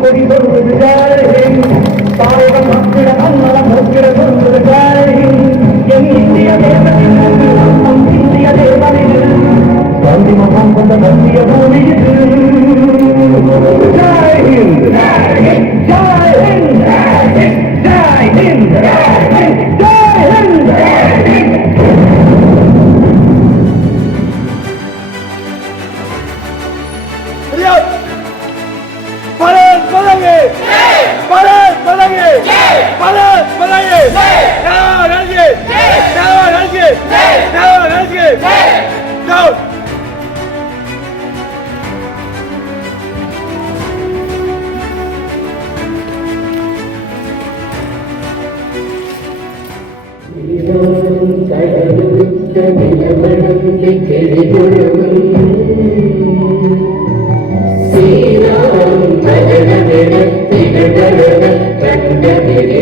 கொடி சொல்வது தாயகம் மக்கிட மன்னலம் மக்கிட சொல்வது என் இந்திய தேவனில் நம் இந்திய தேவனில் காந்தி முகம் கொண்ட கந்திய பூமி இது ஜெய் ஹிந்த் ஜெய் ஹிந்த் ஜெய் ஹிந்த். go ശ്രീരാം ജഗ ജഗ ജഗ ജഗ ജഗ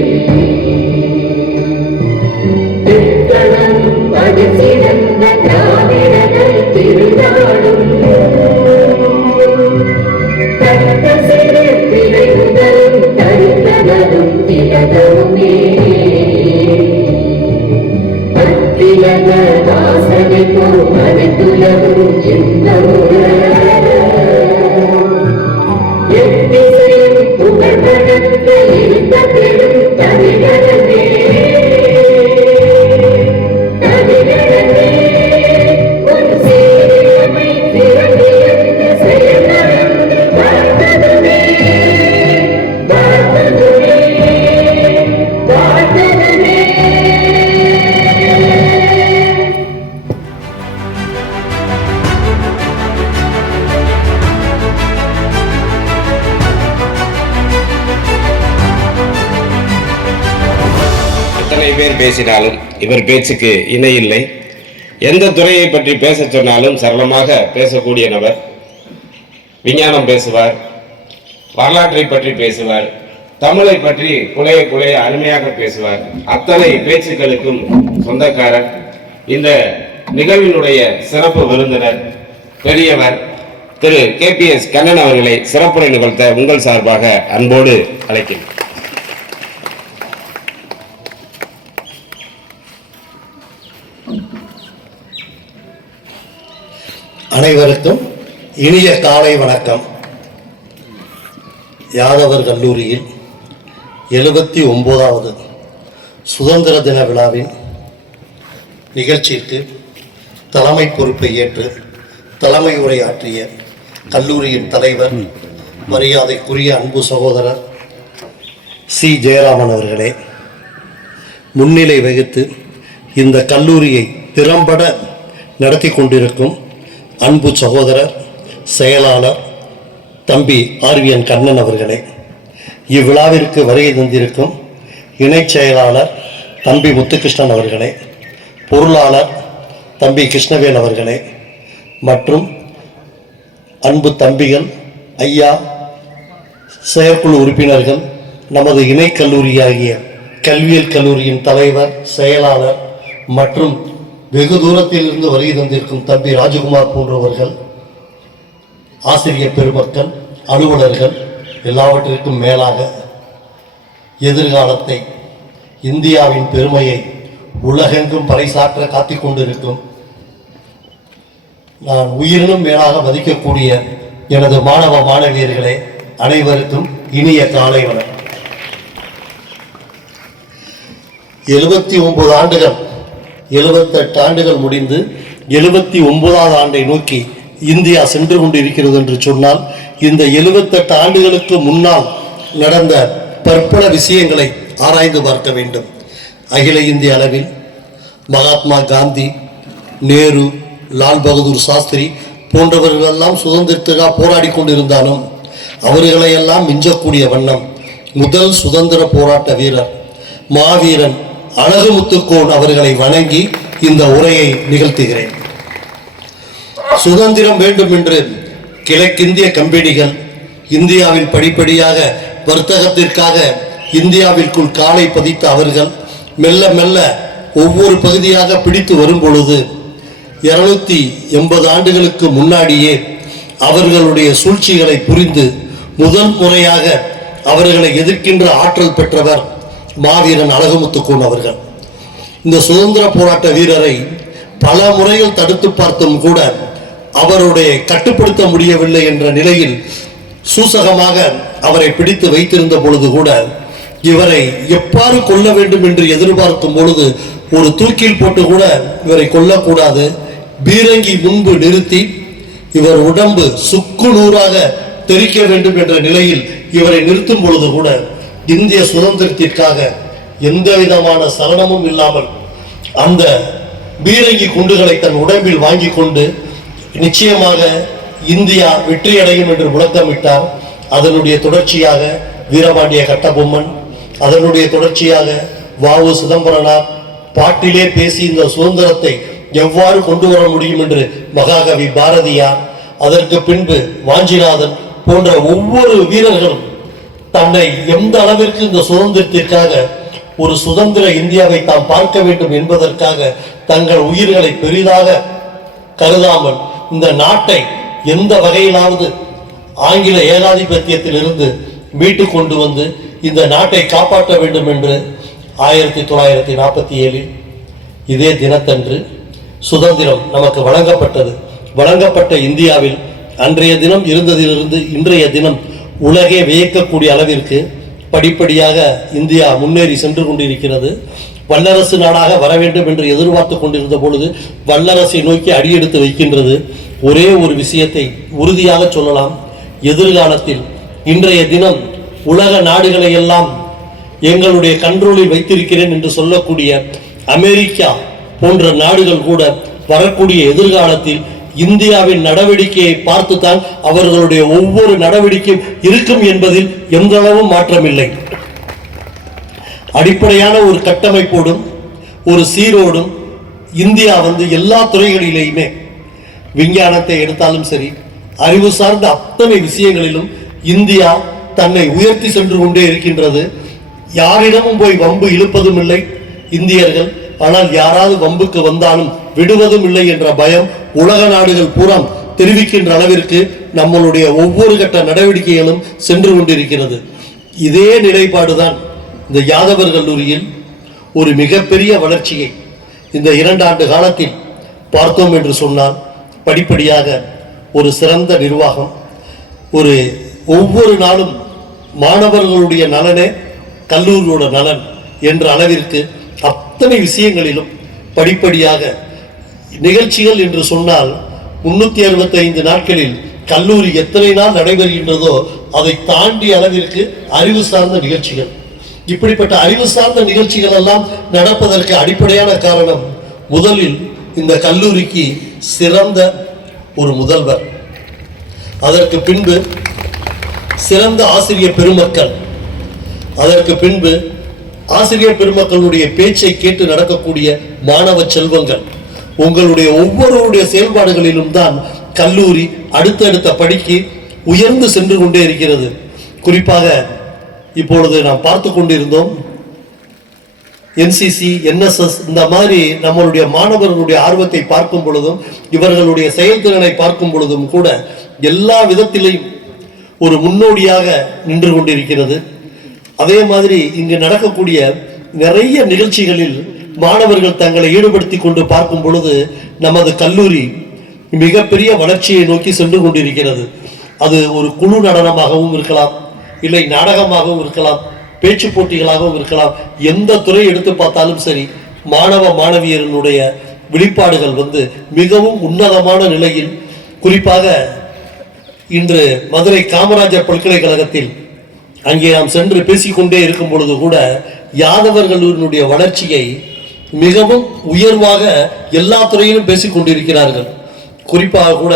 பேசினாலும் இவர் பேச்சுக்கு இணையில்லை இல்லை. எந்த துறையை பற்றி பேச சொன்னாலும் சரளமாக பேசக்கூடிய நபர் விஞ்ஞானம் பேசுவார் வரலாற்றை பற்றி பேசுவார் தமிழை பற்றி குலைய குலைய அருமையாக பேசுவார். அத்தனை பேச்சுக்களுக்கும் சொந்தக்காரர் இந்த நிகழ்வினுடைய சிறப்பு விருந்தினர் பெரியவர் Thiru K P S Kannan அவர்களை சிறப்புரை நிகழ்த்த உங்கள் சார்பாக அன்போடு அழைக்கிறேன் அனைவருக்கும் இனிய காலை வணக்கம். யாதவர் கல்லூரியில் எழுபத்தி ஒம்போதாவது சுதந்திர தின விழாவின் நிகழ்ச்சிக்கு தலைமை பொறுப்பை ஏற்று தலைமை உரையாற்றிய கல்லூரியின் தலைவர் மரியாதைக்குரிய அன்பு சகோதரர் சி. ஜெயராமன் அவர்களே முன்னிலை வகித்து இந்த கல்லூரியை திறம்பட நடத்தி கொண்டிருக்கும் அன்பு சகோதரர் செயலாளர் தம்பி ஆர்விஎன் கண்ணன் அவர்களே இவ்விழாவிற்கு வருகை தந்திருக்கும் இணைச் செயலாளர் தம்பி முத்துகிருஷ்ணன் அவர்களே பொருளாளர் தம்பி கிருஷ்ணவேல் அவர்களே மற்றும் அன்பு தம்பிகள் ஐயா செயற்குழு உறுப்பினர்கள் நமது இணை கல்லூரியாகிய கல்வியியல் கல்லூரியின் தலைவர் செயலாளர் மற்றும் வெகு தூரத்தில் இருந்து வருகை தந்திருக்கும் தம்பி ராஜகுமார் போன்றவர்கள் ஆசிரியர் பெருமக்கள் அலுவலர்கள் எல்லாவற்றிற்கும் மேலாக எதிர்காலத்தை இந்தியாவின் பெருமையை உலகெங்கும் பறைசாற்ற காத்திக் கொண்டிருக்கும் நான் உயிரினும் மேலாக மதிக்கக்கூடிய எனது மாணவ மாணவியர்களே அனைவருக்கும் இனிய காலை வணக்கம். எழுபத்தி ஒன்பது ஆண்டுகள் எழுபத்தெட்டு ஆண்டுகள் முடிந்து எழுபத்தி ஒன்பதாவது ஆண்டை நோக்கி இந்தியா சென்று கொண்டிருக்கிறது என்று சொன்னால் இந்த எழுபத்தெட்டு ஆண்டுகளுக்கு முன்னால் நடந்த பற்பல விஷயங்களை ஆராய்ந்து பார்க்க வேண்டும். அகில இந்திய அளவில் மகாத்மா காந்தி நேரு லால் பகதூர் சாஸ்திரி போன்றவர்களெல்லாம் சுதந்திரத்துக்காக போராடி கொண்டிருந்தாலும் அவர்களையெல்லாம் மிஞ்சக்கூடிய வண்ணம் முதல் சுதந்திர போராட்ட வீரர் மாவீரன் அழகுமுத்துக்கோன் அவர்களை வணங்கி இந்த உரையை நிகழ்த்துகிறேன். சுதந்திரம் வேண்டும் என்று கிழக்கிந்திய கம்பெனிகள் இந்தியாவில் படிப்படியாக வர்த்தகத்திற்காக இந்தியாவிற்குள் காலை பதித்த அவர்கள் மெல்ல மெல்ல ஒவ்வொரு பகுதியாக பிடித்து வரும் பொழுது இருநூத்தி எண்பது ஆண்டுகளுக்கு முன்னாடியே அவர்களுடைய சூழ்ச்சிகளை புரிந்து முதல் முறையாக அவர்களை எதிர்க்கின்ற ஆற்றல் பெற்றவர் மாவீரன் அழகுமுத்துக்கோன் அவர்கள். இந்த சுதந்திர போராட்ட வீரரை பல முறைகள் தடுத்து பார்த்தும் கூட அவருடைய கட்டுப்படுத்த முடியவில்லை என்ற நிலையில் சூசகமாக அவரை பிடித்து வைத்திருந்த பொழுது கூட இவரை எப்பாறு கொல்ல வேண்டும் என்று எதிர்பார்க்கும் பொழுது ஒரு தூக்கில் போட்டு கூட இவரை கொல்லக்கூடாது. பீரங்கி முன்பு நிறுத்தி இவர் உடம்பு சுக்கு நூறாக தெரிக்க வேண்டும் என்ற நிலையில் இவரை நிறுத்தும் பொழுது கூட இந்திய சுதந்திரத்திற்காக எந்த விதமான சலனமும் இல்லாமல் அந்த பீரங்கி குண்டுகளை தன் உடம்பில் வாங்கி கொண்டு நிச்சயமாக இந்தியா வெற்றியடையும் என்று முழக்கமிட்டார். அதனுடைய தொடர்ச்சியாக வீரபாண்டிய கட்டபொம்மன் அதனுடைய தொடர்ச்சியாக வாவு சிதம்பரனார் பாட்டிலே பேசி இந்த சுதந்திரத்தை எவ்வாறு கொண்டு வர முடியும் என்று மகாகவி பாரதியார் அதற்கு பின்பு வாஞ்சிநாதன் போன்ற ஒவ்வொரு வீரர்களும் தன்னை எந்த அளவிற்கு இந்த சுதந்திரத்திற்காக ஒரு சுதந்திர இந்தியாவை தாம் பார்க்க வேண்டும் என்பதற்காக தங்கள் உயிர்களை பெரிதாக கருதாமல் இந்த நாட்டை எந்த வகையிலாவது ஆங்கில ஏகாதிபத்தியத்திலிருந்து மீட்டு கொண்டு வந்து இந்த நாட்டை காப்பாற்ற வேண்டும் என்று ஆயிரத்தி தொள்ளாயிரத்தி நாற்பத்தி ஏழில் இதே தினத்தன்று சுதந்திரம் நமக்கு வழங்கப்பட்டது. வழங்கப்பட்ட இந்தியாவில் அன்றைய தினம் இருந்ததிலிருந்து இன்றைய தினம் உலகே வியக்கக்கூடிய அளவிற்கு படிப்படியாக இந்தியா முன்னேறி சென்று கொண்டிருக்கிறது. வல்லரசு நாடாக வர வேண்டும் என்று எதிர்பார்த்து கொண்டிருந்த பொழுது வல்லரசை நோக்கி அடியெடுத்து வைக்கின்றது. ஒரே ஒரு விஷயத்தை உறுதியாக சொல்லலாம். எதிர்காலத்தில் இன்றைய தினம் உலக நாடுகளை எல்லாம் எங்களுடைய கண்ட்ரோலில் வைத்திருக்கிறேன் என்று சொல்லக்கூடிய அமெரிக்கா போன்ற நாடுகள் கூட வரக்கூடிய எதிர்காலத்தில் இந்தியாவின் நடவடிக்கையை பார்த்துத்தான் அவர்களுடைய ஒவ்வொரு நடவடிக்கையும் இருக்கும் என்பதில் எந்தளவும் மாற்றமில்லை. அடிப்படையான ஒரு கட்டமைப்போடும் ஒரு சீரோடும் இந்தியா வந்து எல்லா துறைகளிலேயுமே விஞ்ஞானத்தை எடுத்தாலும் சரி அறிவு சார்ந்த அத்தனை விஷயங்களிலும் இந்தியா தன்னை உயர்த்தி சென்று கொண்டே இருக்கின்றது. யாரிடமும் போய் வம்பு இழுப்பதும் இல்லை இந்தியர்கள் ஆனால் யாராவது வம்புக்கு வந்தாலும் விடுவதும் இல்லை என்ற பயம் உலக நாடுகள் பூரா தெரிவிக்கின்ற அளவிற்கு நம்மளுடைய ஒவ்வொரு கட்ட நடவடிக்கைகளும் சென்று கொண்டிருக்கிறது. இதே நிலைப்பாடுதான் இந்த யாதவர் கல்லூரியில் ஒரு மிகப்பெரிய வளர்ச்சியை இந்த இரண்டு ஆண்டு காலத்தில் பார்த்தோம் என்று சொன்னால் படிப்படியாக ஒரு சிறந்த நிர்வாகம் ஒரு ஒவ்வொரு நாளும் மாணவர்களுடைய நலனே கல்லூரியோட நலன் என்ற அளவிற்கு அத்தனை விஷயங்களிலும் படிப்படியாக நிகழ்ச்சிகள் என்று சொன்னால் முன்னூத்தி அறுபத்தைந்து நாட்களில் கல்லூரி எத்தனை நாள் நடைபெறுகின்றதோ அதை தாண்டி அளவிற்கு அறிவு சார்ந்த நிகழ்ச்சிகள். இப்படிப்பட்ட அறிவு சார்ந்த நிகழ்ச்சிகள் எல்லாம் நடப்பதற்கு அடிப்படையான காரணம் முதலில் இந்த கல்லூரிக்கு சிறந்த ஒரு முதல்வர். அதற்கு பின்பு சிறந்த ஆசிரியர் பெருமக்கள். அதற்கு பின்பு ஆசிரியர் பெருமக்களுடைய பேச்சை கேட்டு நடக்கக்கூடிய மாணவ செல்வங்கள். உங்களுடைய ஒவ்வொருவருடைய செயல்பாடுகளிலும் தான் கல்லூரி அடுத்தடுத்த படிக்கு உயர்ந்து சென்று கொண்டே இருக்கிறது. குறிப்பாக இப்பொழுது நாம் பார்த்து கொண்டிருந்தோம் என்சிசி என்எஸ்எஸ் இந்த மாதிரி நம்மளுடைய மாணவர்களுடைய ஆர்வத்தை பார்க்கும் பொழுதும் இவர்களுடைய செயல்திறனை பார்க்கும் பொழுதும் கூட எல்லா விதத்திலையும் ஒரு முன்னோடியாக நின்று கொண்டிருக்கிறது. அதே மாதிரி இங்கு நடக்கக்கூடிய நிறைய நிகழ்ச்சிகளில் மாணவர்கள் தங்களை ஈடுபடுத்தி கொண்டு பார்க்கும் பொழுது நமது கல்லூரி மிகப்பெரிய வளர்ச்சியை நோக்கி சென்று கொண்டிருக்கிறது. அது ஒரு குழு நடனமாகவும் இருக்கலாம் இல்லை நாடகமாகவும் இருக்கலாம் பேச்சு போட்டிகளாகவும் இருக்கலாம். எந்த துறை எடுத்து பார்த்தாலும் சரி மாணவ மாணவியர்களுடைய வெளிப்பாடுகள் வந்து மிகவும் உன்னதமான நிலையில் குறிப்பாக இன்று மதுரை காமராஜர் பல்கலைக்கழகத்தில் அங்கே நாம் சென்று பேசிக்கொண்டே இருக்கும் பொழுது கூட யாதவர் வளர்ச்சியை மிகவும் உயர்வாக எல்லா துறையிலும் பேசிக் கொண்டிருக்கிறார்கள். குறிப்பாக கூட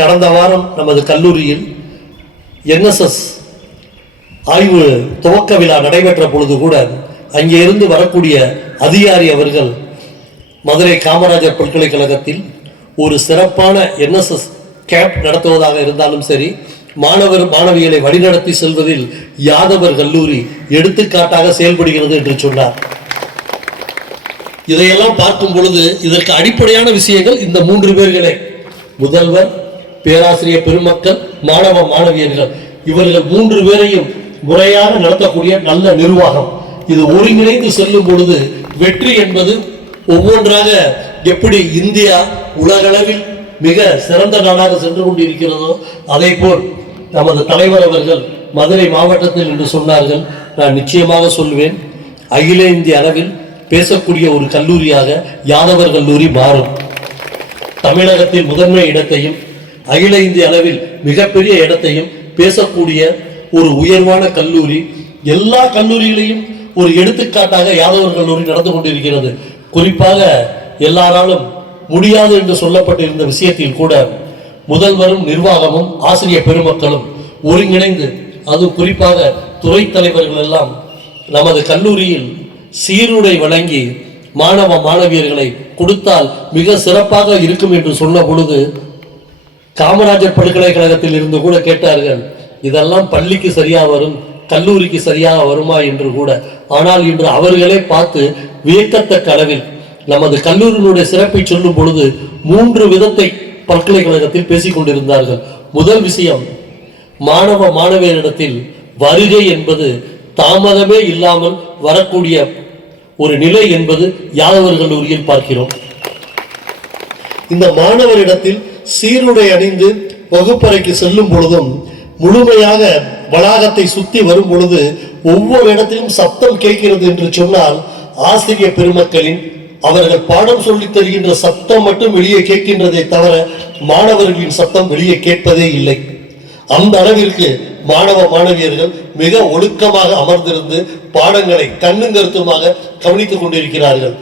கடந்த வாரம் நமது கல்லூரியில் என்எஸ்எஸ் ஆய்வு துவக்க விழா நடைபெற்ற பொழுது கூட அங்கே இருந்து வரக்கூடிய அதிகாரி அவர்கள் மதுரை காமராஜர் பல்கலைக்கழகத்தில் ஒரு சிறப்பான என்எஸ்எஸ் கேம்ப் நடத்துவதாக இருந்தாலும் சரி மாணவர் மாணவிகளை வழிநடத்தி செல்வதில் யாதவர் கல்லூரி எடுத்துக்காட்டாக செயல்படுகிறது என்று சொன்னார். இதையெல்லாம் பார்க்கும் பொழுது இதற்கு அடிப்படையான விஷயங்கள் இந்த மூன்று பேர்களே. முதல்வர் பேராசிரியர் பெருமக்கள் மாணவ மாணவியர்கள். இவர்கள் மூன்று பேரையும் முறையாக நடத்தக்கூடிய நல்ல நிர்வாகம். இது ஒருங்கிணைந்து செல்லும் பொழுது வெற்றி என்பது ஒவ்வொன்றாக எப்படி இந்தியா உலகளவில் மிக சிறந்த நாடாக சென்று கொண்டிருக்கிறதோ அதே போல் நமது தலைவர் அவர்கள் மதுரை மாவட்டத்தில் என்று சொன்னார்கள். நான் நிச்சயமாக சொல்வேன் அகில இந்திய அளவில் பேசக்கூடிய ஒரு கல்லூரியாக யாதவர் கல்லூரி மாறும். தமிழகத்தில் முதன்மை இடத்தையும் அகில இந்திய அளவில் மிகப்பெரிய இடத்தையும் பேசக்கூடிய ஒரு உயர்வான கல்லூரி எல்லா கல்லூரிகளையும் ஒரு எடுத்துக்காட்டாக யாதவர் கல்லூரி நடந்து கொண்டிருக்கிறது. குறிப்பாக எல்லாராலும் முடியாது என்று சொல்லப்பட்டிருந்த விஷயத்தில் கூட முதல்வரும் நிர்வாகமும் ஆசிரியர் பெருமக்களும் ஒருங்கிணைந்து அது குறிப்பாக துறை தலைவர்கள் எல்லாம் நமது கல்லூரியில் சீருடை வழங்கி மாணவ மாணவியர்களை கொடுத்தால் மிக சிறப்பாக இருக்கும் என்று சொன்ன பொழுது காமராஜர் பல்கலைக்கழகத்தில் இருந்து கூட கேட்டார்கள் இதெல்லாம் பள்ளிக்கு சரியா வரும் கல்லூரிக்கு சரியாக வருமா? என்று கூட. ஆனால் இன்று அவர்களே பார்த்து வியக்கத்தக்க அளவில் நமது கல்லூரியினுடைய சிறப்பை சொல்லும் பொழுது மூன்று விதத்தை பல்கலைக்கழகத்தில் பேசிக் கொண்டிருந்தார்கள். முதல் விஷயம் மாணவ மாணவியரிடத்தில் வருகை என்பது தாமதமே இல்லாமல் வரக்கூடிய ஒரு நிலை என்பது யாதவர் கல்லூரியில் பார்க்கிறோம். இந்த மாணவரிடத்தில் சீருடை அணிந்து வகுப்பறைக்கு செல்லும் பொழுதும் முழுமையாக வளாகத்தை சுத்தி வரும் பொழுது ஒவ்வொரு இடத்திலும் சத்தம் கேட்கிறது என்று சொன்னால் ஆசிரியர் பெருமக்களின் அவர்கள் பாடம் சொல்லித் தருகின்ற சத்தம் மட்டும் வெளியே கேட்கின்றதை தவிர மாணவர்களின் சத்தம் வெளியே கேட்பதே இல்லை. அந்த அளவிற்கு மாணவ மாணவியர்கள் மிக ஒழுக்கமாக அமர்ந்திருந்து பாடங்களை கண்ணும் கருத்துமாக கவனித்துக் கொண்டிருக்கிறார்கள்.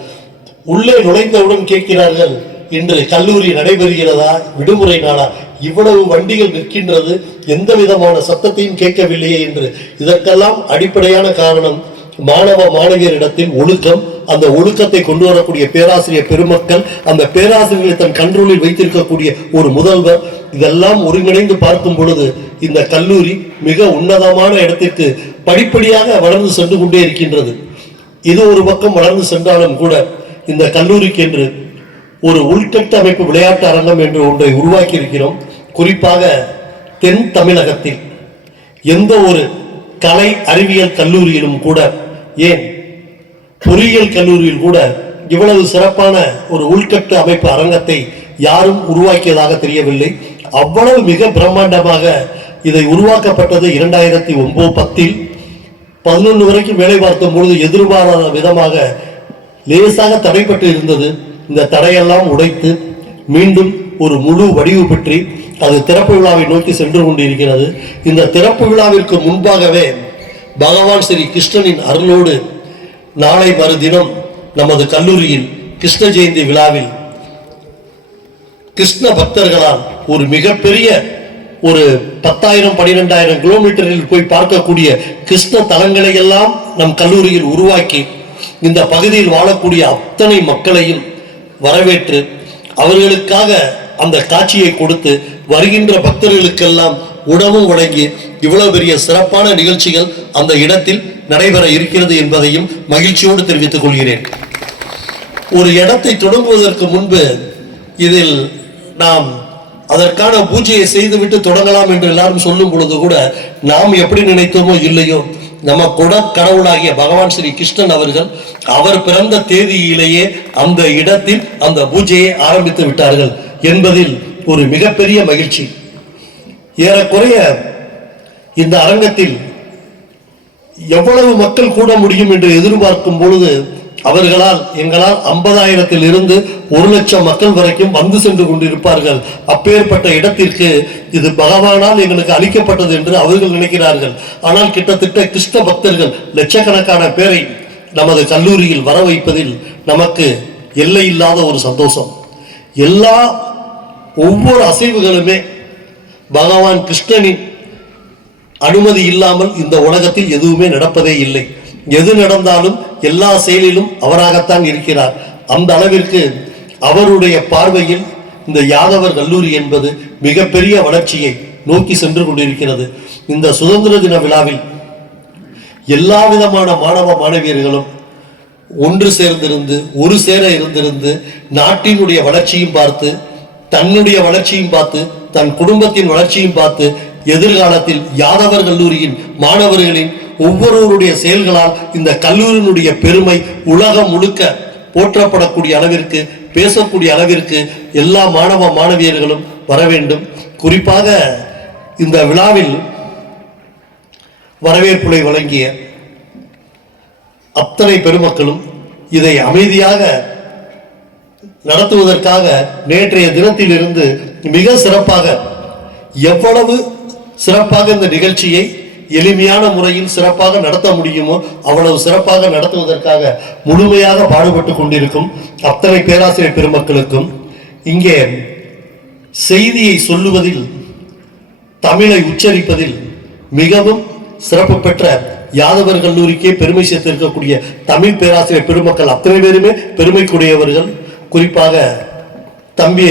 உள்ளே நுழைந்தவுடன் கேட்கிறார்கள் இன்று கல்லூரி நடைபெறுகிறதா? விடுமுறை நாளா? இவ்வளவு வண்டிகள் நிற்கின்றது எந்த விதமான சத்தத்தையும் கேட்கவில்லையே என்று. இதற்கெல்லாம் அடிப்படையான காரணம் மாணவ மாணவியரிடத்தில் ஒழுக்கம் அந்த ஒழுக்கத்தை கொண்டு வரக்கூடிய பேராசிரியர் பெருமக்கள் அந்த பேராசிரியர்களை தன் கண்ட்ரோலில் வைத்திருக்கக்கூடிய ஒரு முதல்வர் இதெல்லாம் ஒருங்கிணைந்து பார்க்கும் பொழுது இந்த கல்லூரி மிக உன்னதமான இடத்திற்கு படிப்படியாக வளர்ந்து சென்று கொண்டே இருக்கின்றது. இது ஒரு பக்கம் வளர்ந்து சென்றாலும் கூட இந்த கல்லூரிக்கு என்று ஒரு உள்கட்ட அமைப்பு விளையாட்டு அரங்கம் என்று ஒன்றை உருவாக்கி இருக்கிறோம் குறிப்பாக தென் தமிழகத்தில் எந்த ஒரு கலை அறிவியல் கல்லூரியிலும் கூட ஏன்? பொறியியல் கல்லூரியில் கூட இவ்வளவு சிறப்பான ஒரு உள்கட்டு அமைப்பு அரங்கத்தை யாரும் உருவாக்கியதாக தெரியவில்லை. அவ்வளவு மிக பிரம்மாண்டமாக இதை உருவாக்கப்பட்டது இரண்டாயிரத்தி ஒன்பது பத்தில். பதினொன்று வரைக்கும் வேலை பார்க்கும் பொழுது எதிர்பாராத விதமாக லேசாக தடைப்பட்டு இருந்தது. இந்த தடையெல்லாம் உடைத்து மீண்டும் ஒரு முழு வடிவு பெற்றி அது திறப்பு விழாவை நோக்கி சென்று கொண்டிருக்கிறது. இந்த திறப்பு விழாவிற்கு முன்பாகவே பகவான் ஸ்ரீ கிருஷ்ணனின் அருளோடு நாளை மறுதினம் நமது கல்லூரியில் கிருஷ்ண ஜெயந்தி விழாவில் கிருஷ்ண பக்தர்களால் ஒரு மிகப்பெரிய ஒரு பத்தாயிரம் பனிரெண்டாயிரம் கிலோமீட்டரில் போய் பார்க்கக்கூடிய கிருஷ்ண தலங்களை எல்லாம் நம் கல்லூரியில் உருவாக்கி இந்த பகுதியில் வாழக்கூடிய அத்தனை மக்களையும் வரவேற்று அவர்களுக்காக அந்த காட்சியை கொடுத்து வருகின்ற பக்தர்களுக்கெல்லாம் உணவு வழங்கி இவ்வளவு பெரிய சிறப்பான நிகழ்ச்சிகள் அந்த இடத்தில் நடைபெற இருக்கிறது என்பதையும் மகிழ்ச்சியோடு தெரிவித்துக் கொள்கிறேன். ஒரு இடத்தை தொடங்குவதற்கு முன்பு இதில் நாம் அதற்கான பூஜையை செய்துவிட்டு தொடங்கலாம் என்று எல்லாரும் சொல்லும் பொழுது கூட நாம் எப்படி நினைத்தோமோ இல்லையோ நம்ம குட கடவுளாகிய பகவான் ஸ்ரீ கிருஷ்ணன் அவர்கள் அவர் பிறந்த தேதியிலேயே அந்த இடத்தில் அந்த பூஜையை ஆரம்பித்து விட்டார்கள் என்பதில் ஒரு மிகப்பெரிய மகிழ்ச்சி. ஏறக்குறைய இந்த அரங்கத்தில் எவ்வளவு மக்கள் கூட முடியும் என்று எதிர்பார்க்கும் பொழுது அவர்களால் எங்களால் ஐம்பதாயிரத்தில் இருந்து ஒரு லட்சம் மக்கள் வரைக்கும் வந்து சென்று கொண்டிருப்பார்கள். அப்பேற்பட்ட இடத்திற்கு இது பகவானால் எங்களுக்கு அளிக்கப்பட்டது என்று அவர்கள் நினைக்கிறார்கள். ஆனால் கிட்டத்தட்ட கிருஷ்ண பக்தர்கள் லட்சக்கணக்கான பேரை நமது கல்லூரியில் வர வைப்பதில் நமக்கு எல்லை இல்லாத ஒரு சந்தோஷம். எல்லா ஒவ்வொரு அசைவுகளுமே பகவான் கிருஷ்ணனின் அனுமதி இல்லாமல் இந்த உலகத்தில் எதுவுமே நடப்பதே இல்லை. எது நடந்தாலும் எல்லா செயலிலும் அவராகத்தான் இருக்கிறார். அந்த அளவிற்கு அவருடைய பார்வையில் இந்த யாதவர் கல்லூரி என்பது மிகப்பெரிய வளர்ச்சியை நோக்கி சென்று கொண்டிருக்கிறது. இந்த சுதந்திர தின விழாவில் எல்லா விதமான மாணவ மாணவியர்களும் ஒன்று சேர்ந்திருந்து ஒரு சேர இருந்திருந்து நாட்டினுடைய வளர்ச்சியும் பார்த்து தன்னுடைய வளர்ச்சியும் பார்த்து தன் குடும்பத்தின் வளர்ச்சியும் பார்த்து எதிர்காலத்தில் யாதவர் கல்லூரியின் மாணவர்களின் ஒவ்வொருவருடைய செயல்களால் இந்த கல்லூரியினுடைய பெருமை உலகம் முழுக்க போற்றப்படக்கூடிய அளவிற்கு பேசக்கூடிய அளவிற்கு எல்லா மாணவ மாணவியர்களும் வர வேண்டும். குறிப்பாக இந்த விழாவில் வரவேற்புரை வழங்கிய அத்தனை பெருமக்களும் இதை அமைதியாக நடத்துவதற்காக நேற்றைய தினத்திலிருந்து மிக சிறப்பாக எவ்வளவு சிறப்பாக இந்த நிகழ்ச்சியை எளிமையான முறையில் சிறப்பாக நடத்த முடியுமோ அவ்வளவு சிறப்பாக நடத்துவதற்காக முழுமையாக பாடுபட்டு கொண்டிருக்கும் அத்தனை பேராசிரியர் பெருமக்களுக்கும் இங்கே செய்தியை சொல்லுவதில் தமிழை உச்சரிப்பதில் மிகவும் சிறப்பு பெற்ற யாதவர் கல்லூரிக்கே பெருமை சேர்த்திருக்கக்கூடிய தமிழ் பேராசிரியர் பெருமக்கள் அத்தனை பேருமே பெருமைக்குரியவர்கள். குறிப்பாக தம்பி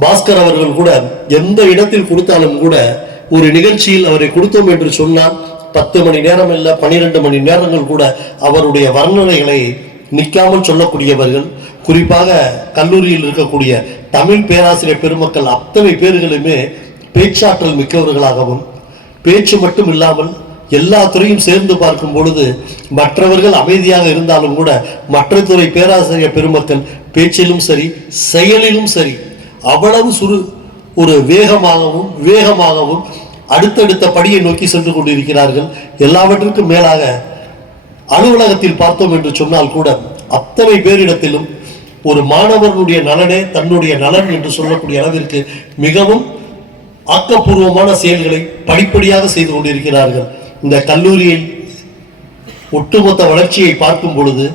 பாஸ்கர் அவர்கள் கூட எந்த இடத்தில் கொடுத்தாலும் கூட ஒரு நிகழ்ச்சியில் அவரை கொடுத்தோம் என்று சொன்னால் பத்து மணி நேரம் இல்லை பனிரெண்டு மணி நேரங்கள் கூட அவருடைய வர்ணனைகளை நிற்காமல் சொல்லக்கூடியவர்கள். குறிப்பாக கல்லூரியில் இருக்கக்கூடிய தமிழ் பேராசிரியர் பெருமக்கள் அத்தனை பேர்களுமே பேச்சாற்றல் மிக்கவர்களாகவும் பேச்சு மட்டும் இல்லாமல் எல்லா துறையும் சேர்ந்து பார்க்கும் பொழுது மற்றவர்கள் அமைதியாக இருந்தாலும் கூட மற்ற துறை பேராசிரியர் பெருமக்கள் பேச்சிலும் சரி செயலிலும் சரி அவ்வளவு சுரு ஒரு வேகமாகவும் வேகமாகவும் அடுத்தடுத்த படியை நோக்கி சென்று கொண்டிருக்கிறார்கள். எல்லாவற்றிற்கும் மேலாக அலுவலகத்தில் பார்த்தோம் என்று சொன்னால் கூட அத்தனை பேரிடத்திலும் ஒரு மாணவர்களுடைய நலனே தன்னுடைய நலன் என்று சொல்லக்கூடிய அளவிற்கு மிகவும் ஆக்கப்பூர்வமான செயல்களை படிப்படியாக செய்து கொண்டிருக்கிறார்கள். இந்த கல்லூரியில் ஒட்டுமொத்த வளர்ச்சியை பார்க்கும் பொழுது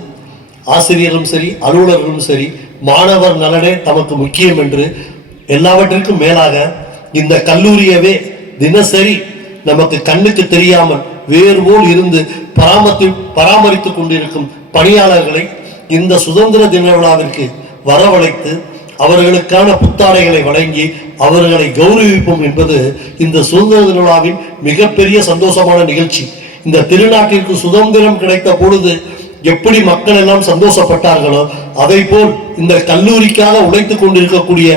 ஆசிரியரும் சரி அலுவலர்களும் சரி மாணவர் நலனே தமக்கு முக்கியம் என்று எல்லாவற்றிற்கும் மேலாக இந்த கல்லூரியவே தினசரி நமக்கு கண்ணுக்கு தெரியாமல் வேறு போல் இருந்து பராமரித்து பராமரித்துக் கொண்டிருக்கும் பணியாளர்களை இந்த சுதந்திர தின விழாவிற்கு வரவழைத்து அவர்களுக்கான புத்தாடைகளை வழங்கி அவர்களை கௌரவிப்போம் என்பது இந்த சுதந்திர திருவிழாவின் மிகப்பெரிய சந்தோஷமான நிகழ்ச்சி. இந்த திருநாட்டிற்கு சுதந்திரம் கிடைத்த பொழுது எப்படி மக்கள் எல்லாம் சந்தோஷப்பட்டார்களோ அதை போல் இந்த கல்லூரிக்காக உழைத்து கொண்டிருக்கக்கூடிய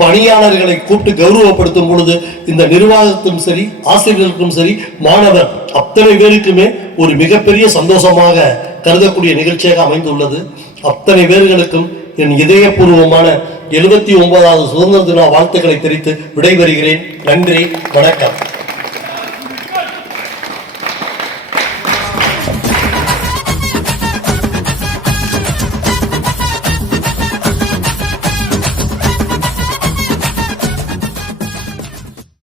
பணியாளர்களை கூப்பிட்டு கௌரவப்படுத்தும் பொழுது இந்த நிர்வாகத்தும் சரி ஆசிரியர்களுக்கும் சரி மாணவர் அத்தனை பேருக்குமே ஒரு மிகப்பெரிய சந்தோஷமாக கருதக்கூடிய நிகழ்ச்சியாக அமைந்துள்ளது. அத்தனை பேர்களுக்கும் என் இதயபூர்வமான எழுபத்தி ஒன்பதாவது சுதந்திர தின வாழ்த்துக்களை தெரிவித்து விடைபெறுகிறேன். நன்றி வணக்கம்.